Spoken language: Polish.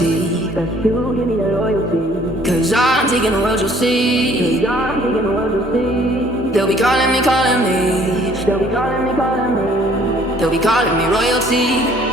loyalty. Best you give me that loyalty. Cause I'm taking the world, you'll see. Cause I'm taking the world, you'll see. They'll be calling me, calling me. They'll be calling me, calling me. They'll be calling me royalty.